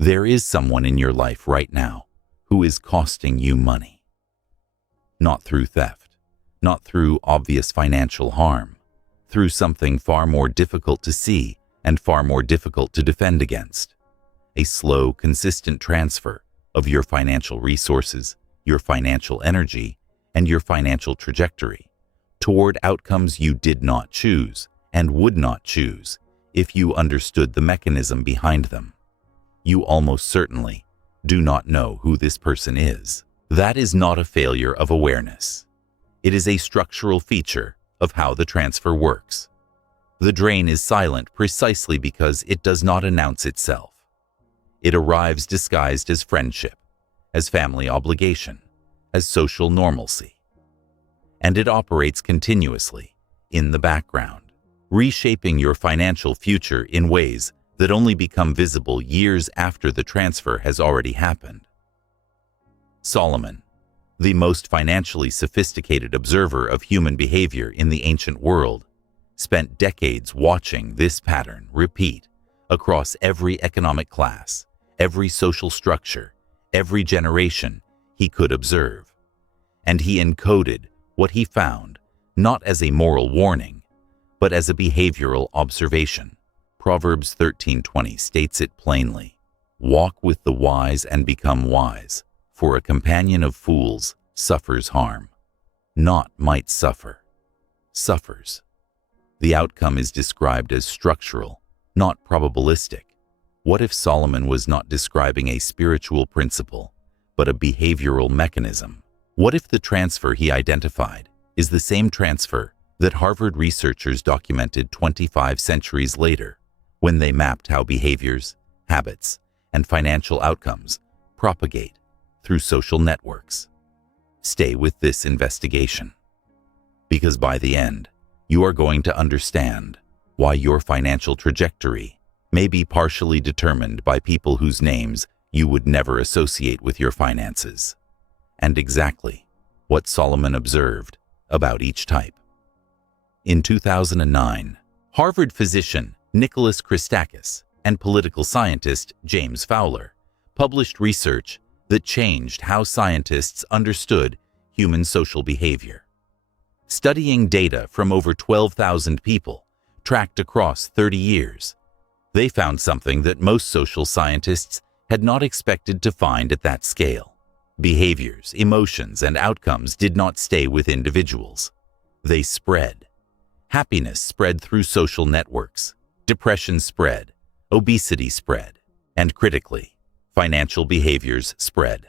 There is someone in your life right now who is costing you money. Not through theft, not through obvious financial harm, through something far more difficult to see and far more difficult to defend against. A slow, consistent transfer of your financial resources, your financial energy, and your financial trajectory toward outcomes you did not choose and would not choose if you understood the mechanism behind them. You almost certainly do not know who this person is. That is not a failure of awareness. It is a structural feature of how the transfer works. The drain is silent precisely because it does not announce itself. It arrives disguised as friendship, as family obligation, as social normalcy. And it operates continuously, in the background, reshaping your financial future in ways that only become visible years after the transfer has already happened. Solomon, the most financially sophisticated observer of human behavior in the ancient world, spent decades watching this pattern repeat across every economic class, every social structure, every generation he could observe. And he encoded what he found not as a moral warning, but as a behavioral observation. Proverbs 13:20 states it plainly, "Walk with the wise and become wise, for a companion of fools suffers harm." Not might suffer, suffers. The outcome is described as structural, not probabilistic. What if Solomon was not describing a spiritual principle, but a behavioral mechanism? What if the transfer he identified is the same transfer that Harvard researchers documented 25 centuries later, when they mapped how behaviors, habits, and financial outcomes propagate through social networks? Stay with this investigation, because by the end, you are going to understand why your financial trajectory may be partially determined by people whose names you would never associate with your finances, and exactly what Solomon observed about each type. In 2009, Harvard physician Nicholas Christakis and political scientist James Fowler published research that changed how scientists understood human social behavior. Studying data from over 12,000 people tracked across 30 years, they found something that most social scientists had not expected to find at that scale. Behaviors, emotions, and outcomes did not stay with individuals. They spread. Happiness spread through social networks. Depression spread. Obesity spread. And critically, financial behaviors spread.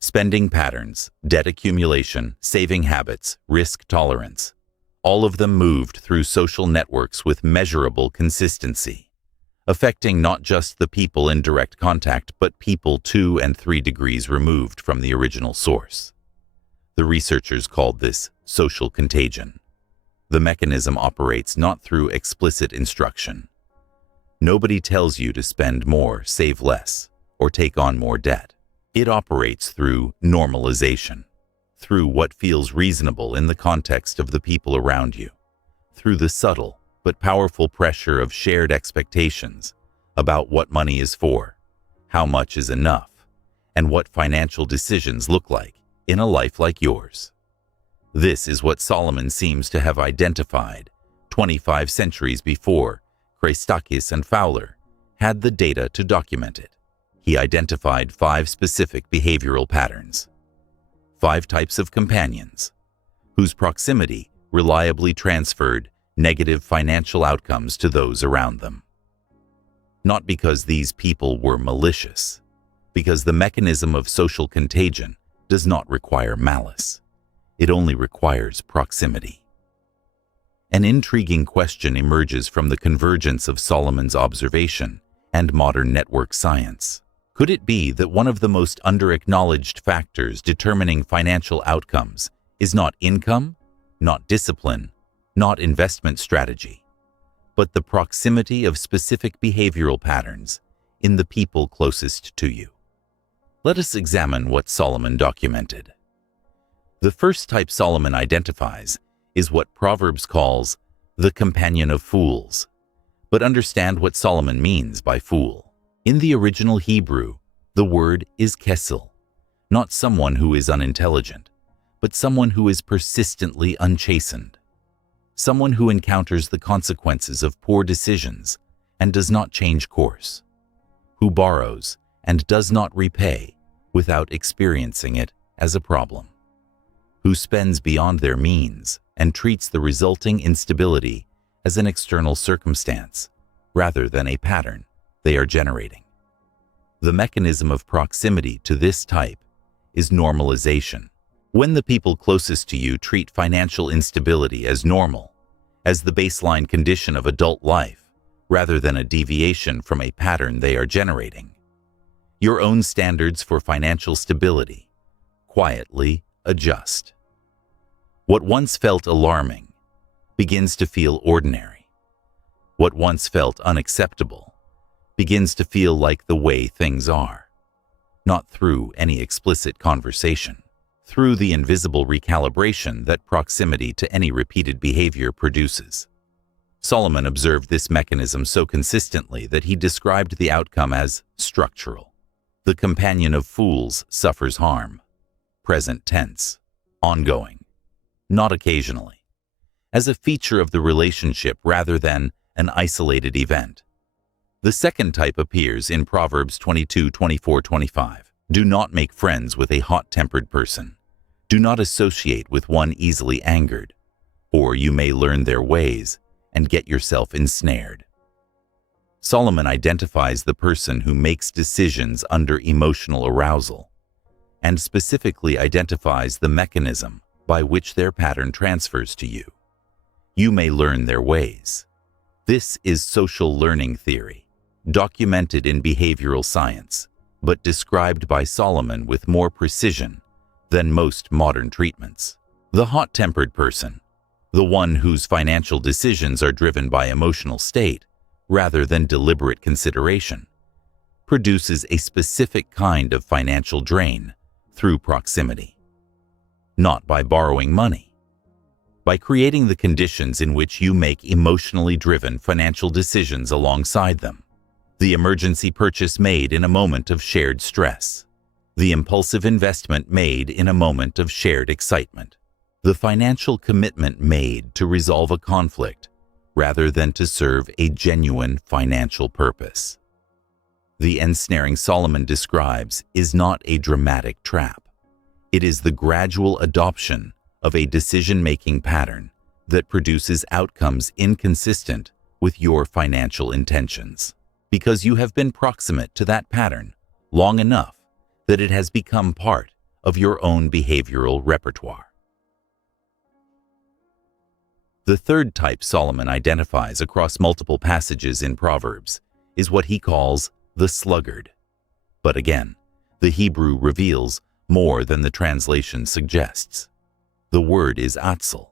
Spending patterns, debt accumulation, saving habits, risk tolerance, all of them moved through social networks with measurable consistency, affecting not just the people in direct contact, but people 2 and 3 degrees removed from the original source. The researchers called this social contagion. The mechanism operates not through explicit instruction. Nobody tells you to spend more, save less, or take on more debt. It operates through normalization, through what feels reasonable in the context of the people around you, through the subtle but powerful pressure of shared expectations about what money is for, how much is enough, and what financial decisions look like in a life like yours. This is what Solomon seems to have identified 25 centuries before Christakis and Fowler had the data to document it. He identified 5 specific behavioral patterns, 5 types of companions, whose proximity reliably transferred negative financial outcomes to those around them. Not because these people were malicious, because the mechanism of social contagion does not require malice. It only requires proximity. An intriguing question emerges from the convergence of Solomon's observation and modern network science. Could it be that one of the most under-acknowledged factors determining financial outcomes is not income, not discipline, not investment strategy, but the proximity of specific behavioral patterns in the people closest to you? Let us examine what Solomon documented. The first type Solomon identifies is what Proverbs calls the companion of fools. But understand what Solomon means by fool. In the original Hebrew, the word is kesil, not someone who is unintelligent, but someone who is persistently unchastened, someone who encounters the consequences of poor decisions and does not change course, who borrows and does not repay without experiencing it as a problem, who spends beyond their means and treats the resulting instability as an external circumstance rather than a pattern they are generating. The mechanism of proximity to this type is normalization. When the people closest to you treat financial instability as normal, as the baseline condition of adult life, rather than a deviation from a pattern they are generating, your own standards for financial stability quietly adjust. What once felt alarming begins to feel ordinary. What once felt unacceptable begins to feel like the way things are, not through any explicit conversation, through the invisible recalibration that proximity to any repeated behavior produces. Solomon observed this mechanism so consistently that he described the outcome as structural. The companion of fools suffers harm. Present tense. Ongoing. Not occasionally. As a feature of the relationship rather than an isolated event. The second type appears in Proverbs 22:24-25. Do not make friends with a hot-tempered person. Do not associate with one easily angered, or you may learn their ways and get yourself ensnared. Solomon identifies the person who makes decisions under emotional arousal, and specifically identifies the mechanism by which their pattern transfers to you. You may learn their ways. This is social learning theory, documented in behavioral science, but described by Solomon with more precision than most modern treatments. The hot-tempered person, the one whose financial decisions are driven by emotional state rather than deliberate consideration, produces a specific kind of financial drain through proximity. Not by borrowing money, by creating the conditions in which you make emotionally driven financial decisions alongside them. The emergency purchase made in a moment of shared stress. The impulsive investment made in a moment of shared excitement. The financial commitment made to resolve a conflict rather than to serve a genuine financial purpose. The ensnaring Solomon describes is not a dramatic trap. It is the gradual adoption of a decision-making pattern that produces outcomes inconsistent with your financial intentions, because you have been proximate to that pattern long enough that it has become part of your own behavioral repertoire. The third type Solomon identifies across multiple passages in Proverbs is what he calls the sluggard. But again, the Hebrew reveals more than the translation suggests. The word is atsel,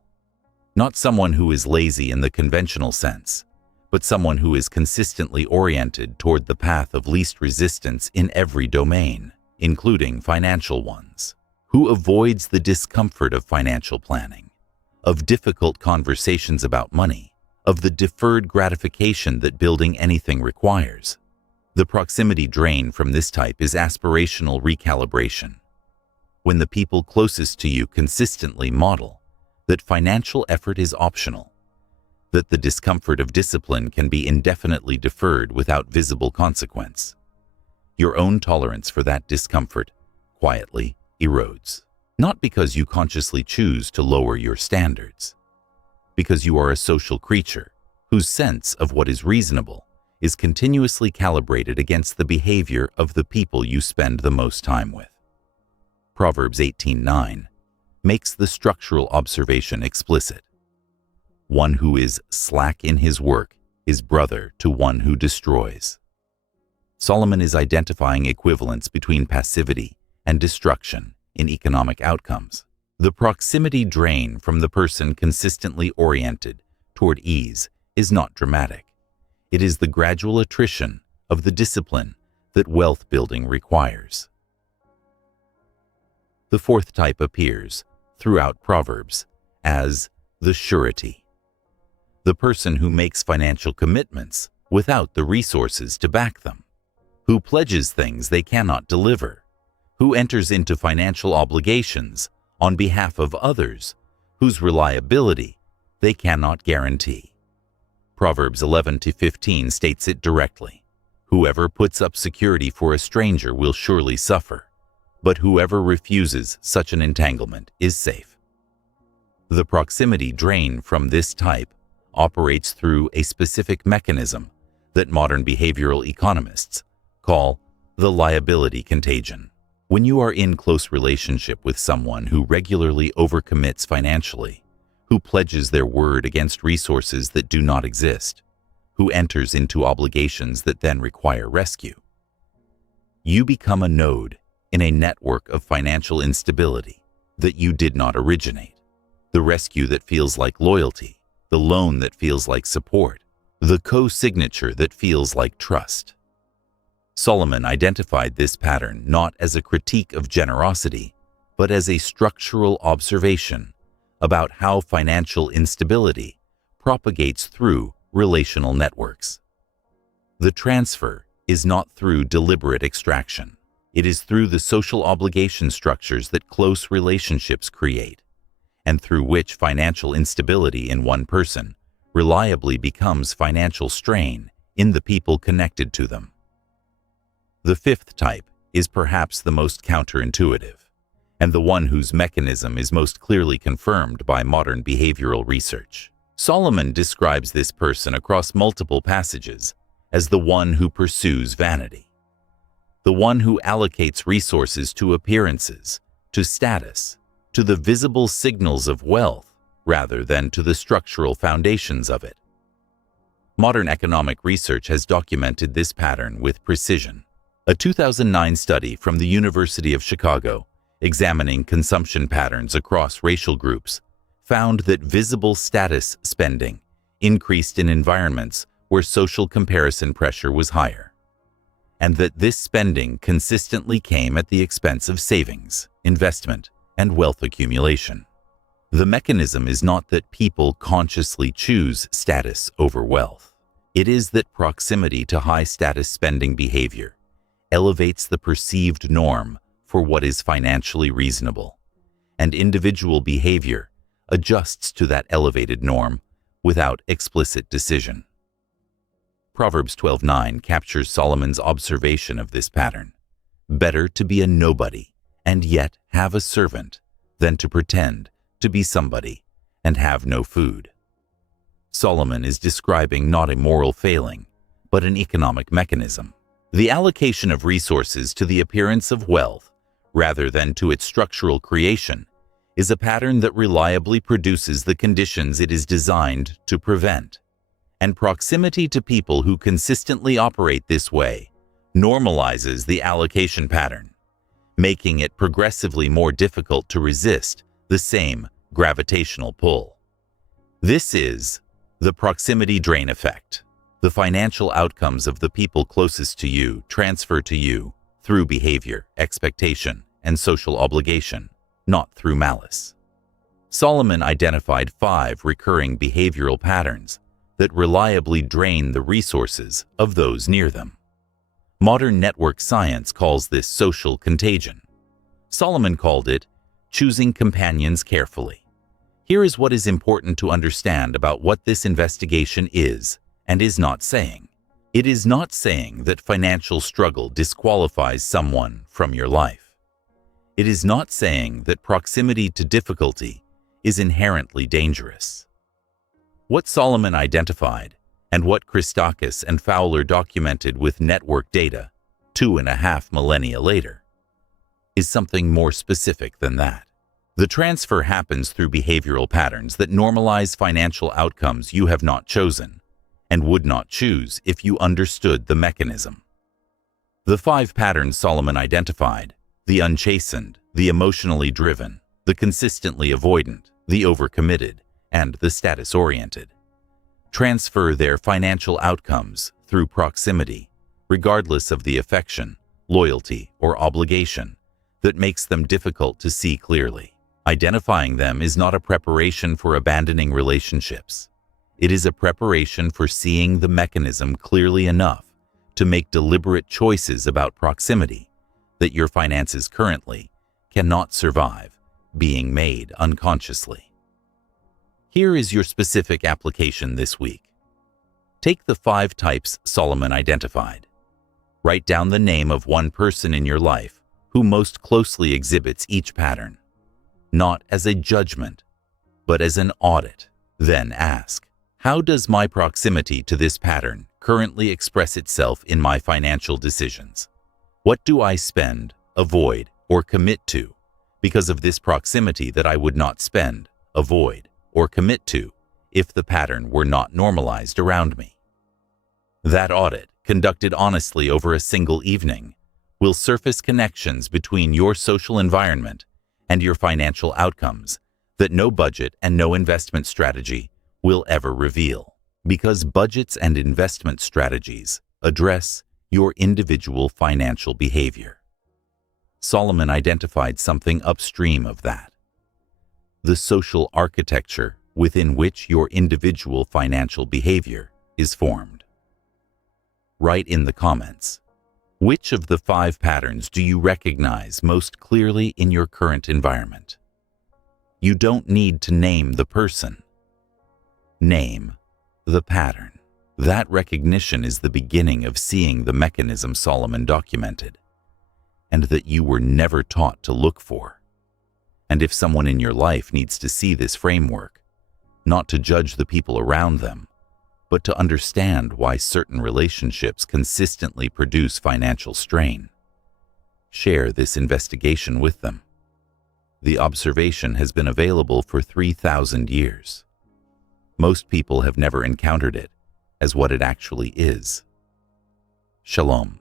not someone who is lazy in the conventional sense, but someone who is consistently oriented toward the path of least resistance in every domain, including financial ones, who avoids the discomfort of financial planning, of difficult conversations about money, of the deferred gratification that building anything requires. The proximity drain from this type is aspirational recalibration. When the people closest to you consistently model that financial effort is optional, that the discomfort of discipline can be indefinitely deferred without visible consequence, your own tolerance for that discomfort quietly erodes. Not because you consciously choose to lower your standards, because you are a social creature whose sense of what is reasonable is continuously calibrated against the behavior of the people you spend the most time with. Proverbs 18:9 makes the structural observation explicit. One who is slack in his work is brother to one who destroys. Solomon is identifying equivalence between passivity and destruction in economic outcomes. The proximity drain from the person consistently oriented toward ease is not dramatic. It is the gradual attrition of the discipline that wealth building requires. The fourth type appears throughout Proverbs as the surety, the person who makes financial commitments without the resources to back them. who pledges things they cannot deliver, who enters into financial obligations on behalf of others, whose reliability they cannot guarantee. Proverbs 11-15 states it directly. Whoever puts up security for a stranger will surely suffer, but whoever refuses such an entanglement is safe. The proximity drain from this type operates through a specific mechanism that modern behavioral economists call the liability contagion. When you are in close relationship with someone who regularly overcommits financially, who pledges their word against resources that do not exist, who enters into obligations that then require rescue, you become a node in a network of financial instability that you did not originate. The rescue that feels like loyalty, the loan that feels like support, the co-signature that feels like trust. Solomon identified this pattern not as a critique of generosity, but as a structural observation about how financial instability propagates through relational networks. The transfer is not through deliberate extraction. It is through the social obligation structures that close relationships create, and through which financial instability in one person reliably becomes financial strain in the people connected to them. The fifth type is perhaps the most counterintuitive, and the one whose mechanism is most clearly confirmed by modern behavioral research. Solomon describes this person across multiple passages as the one who pursues vanity, the one who allocates resources to appearances, to status, to the visible signals of wealth, rather than to the structural foundations of it. Modern economic research has documented this pattern with precision. A 2009 study from the University of Chicago, examining consumption patterns across racial groups, found that visible status spending increased in environments where social comparison pressure was higher, and that this spending consistently came at the expense of savings, investment, and wealth accumulation. The mechanism is not that people consciously choose status over wealth. It is that proximity to high-status spending behavior elevates the perceived norm for what is financially reasonable, and individual behavior adjusts to that elevated norm without explicit decision. Proverbs 12:9 captures Solomon's observation of this pattern. Better to be a nobody and yet have a servant than to pretend to be somebody and have no food. Solomon is describing not a moral failing, but an economic mechanism. The allocation of resources to the appearance of wealth, rather than to its structural creation, is a pattern that reliably produces the conditions it is designed to prevent. And proximity to people who consistently operate this way normalizes the allocation pattern, making it progressively more difficult to resist the same gravitational pull. This is the proximity drain effect. The financial outcomes of the people closest to you transfer to you through behavior, expectation, and social obligation, not through malice. Solomon identified 5 recurring behavioral patterns that reliably drain the resources of those near them. Modern network science calls this social contagion. Solomon called it choosing companions carefully. Here is what is important to understand about what this investigation is and is not saying. It is not saying that financial struggle disqualifies someone from your life. It is not saying that proximity to difficulty is inherently dangerous. What Solomon identified, and what Christakis and Fowler documented with network data 2.5 millennia later, is something more specific than that. The transfer happens through behavioral patterns that normalize financial outcomes you have not chosen and would not choose if you understood the mechanism. The 5 patterns Solomon identified, the unchastened, the emotionally driven, the consistently avoidant, the overcommitted, and the status-oriented, transfer their financial outcomes through proximity, regardless of the affection, loyalty, or obligation that makes them difficult to see clearly. Identifying them is not a preparation for abandoning relationships. It is a preparation for seeing the mechanism clearly enough to make deliberate choices about proximity that your finances currently cannot survive being made unconsciously. Here is your specific application this week. Take the 5 types Solomon identified. Write down the name of one person in your life who most closely exhibits each pattern, not as a judgment, but as an audit. Then ask, how does my proximity to this pattern currently express itself in my financial decisions? What do I spend, avoid, or commit to because of this proximity that I would not spend, avoid, or commit to if the pattern were not normalized around me? That audit, conducted honestly over a single evening, will surface connections between your social environment and your financial outcomes that no budget and no investment strategy will ever reveal, because budgets and investment strategies address your individual financial behavior. Solomon identified something upstream of that: the social architecture within which your individual financial behavior is formed. Write in the comments, which of the 5 patterns do you recognize most clearly in your current environment? You don't need to name the person. Name the pattern. That recognition is the beginning of seeing the mechanism Solomon documented, and that you were never taught to look for. And if someone in your life needs to see this framework, not to judge the people around them, but to understand why certain relationships consistently produce financial strain, share this investigation with them. The observation has been available for 3,000 years. Most people have never encountered it as what it actually is. Shalom.